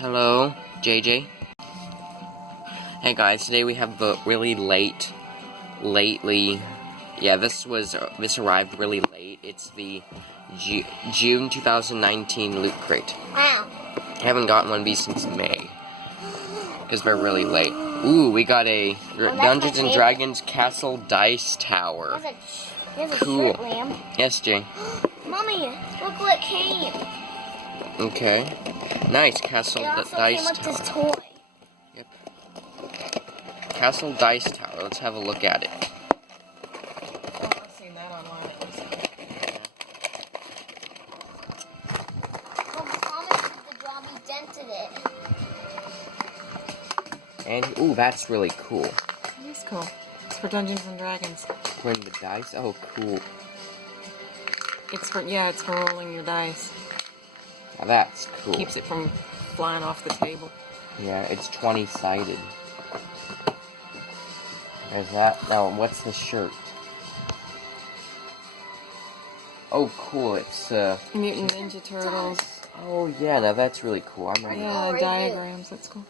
Hello, JJ. Hey guys, today we have the really this arrived really late. It's the June 2019 Loot Crate. Wow. I haven't gotten one of these since May, because they're really late. Ooh, we got a Dungeons and Dragons Castle Dice Tower. Here's a Cool. shirt, Lamb. Yes, Jay. Mommy, look what came. Okay. Nice, Castle Dice came with Tower. this toy. Yep. Castle Dice Tower. Let's have a look at it. Oh, I've seen that online. Thomas did the job, he dented it. And ooh, that's really cool. It is cool. It's for Dungeons and Dragons. Putting the dice. Oh, cool. It's for rolling your dice. Now that's cool. Keeps it from flying off the table. Yeah, it's 20-sided. There's that. Now, what's the shirt? Oh, cool. It's Mutant Ninja Turtles. Oh yeah, now that's really cool. I'm ready. Yeah, diagrams. That's cool.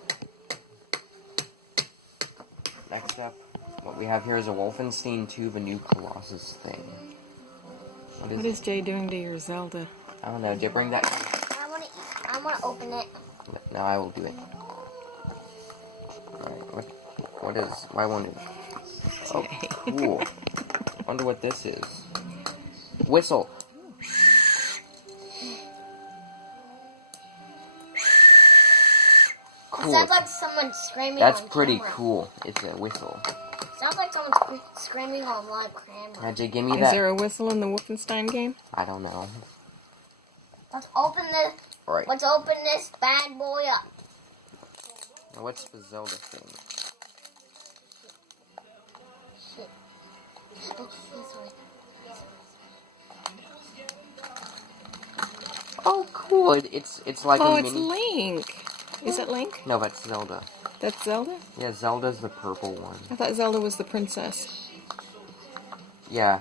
Next up, what we have here is a Wolfenstein 2: The New Colossus thing. What is Jay doing to your Zelda? I don't know. Did you bring that? I want to open it. No, I will do it. Alright, what is... Why won't it... Oh, cool. Wonder what this is. Whistle. Cool. Sounds like someone screaming That's on pretty camera. cool. It's a whistle. Sounds like someone screaming on live camera. Now, Jay, give me Is that. there a whistle in the Wolfenstein game? I don't know. Let's open this. Alright. Let's open this bad boy up. Now, what's the Zelda thing? Shit. Oh, sorry. Oh, cool. It's like Oh, a it's mini... Link. Is it Link? No, that's Zelda. That's Zelda? Yeah, Zelda's the purple one. I thought Zelda was the princess. Yeah,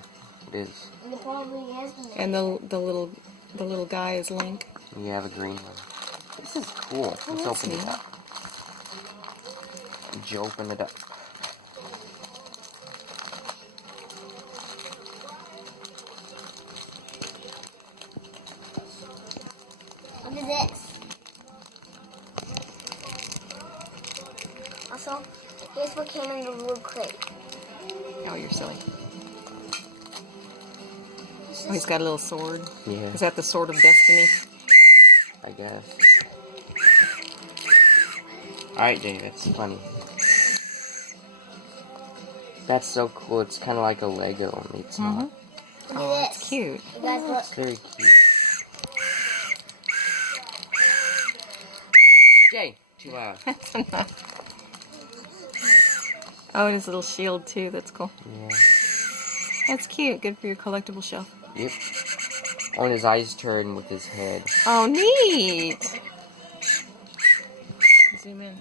it is. And it probably is. And the little guy is Link. Yeah, the green one. This is cool. Oh, Let's that's open it neat. up. Did you open it up? Look at this. Also, here's what came in the Loot Crate. Oh, you're silly. Oh, he's got a little sword. Yeah, Is that the Sword of Destiny? I guess. Alright, Jay, that's funny. That's so cool. It's kind of like a Lego, only it's not. Look Oh, at it's this. cute. You guys look. It's very cute. Jay, too loud. That's enough. Oh, and his little shield too. That's cool. Yeah. That's cute. Good for your collectible shelf. Yep. On his eyes turn with his head. Oh, neat. Zoom in.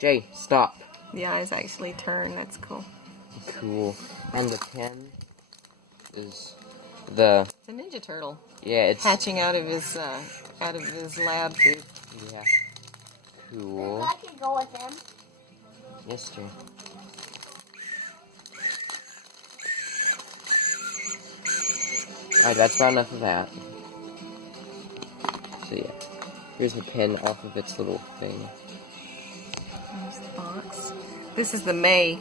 Jay, stop. The eyes actually turn. That's cool. Cool. And the pen is the... It's a Ninja Turtle Yeah, it's... hatching out of his lab tube. Yeah. Cool. I can go with them. Yes, Jay. Alright, that's about enough of that. So yeah. Here's the pen off of its little thing. There's the box. This is the May,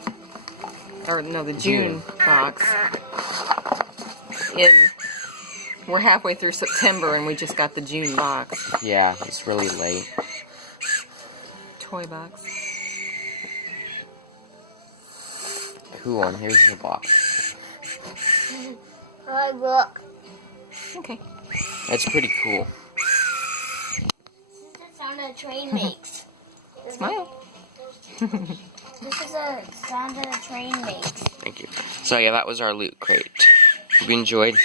or no, the June box. We're halfway through September and we just got the June box. Yeah, it's really late. Toy box. Cool, and here's the box. Oh, look. Okay. That's pretty cool. This is the sound a train makes. Smile. This is a sound that a train makes. Thank you. So yeah, that was our Loot Crate. Hope you enjoyed.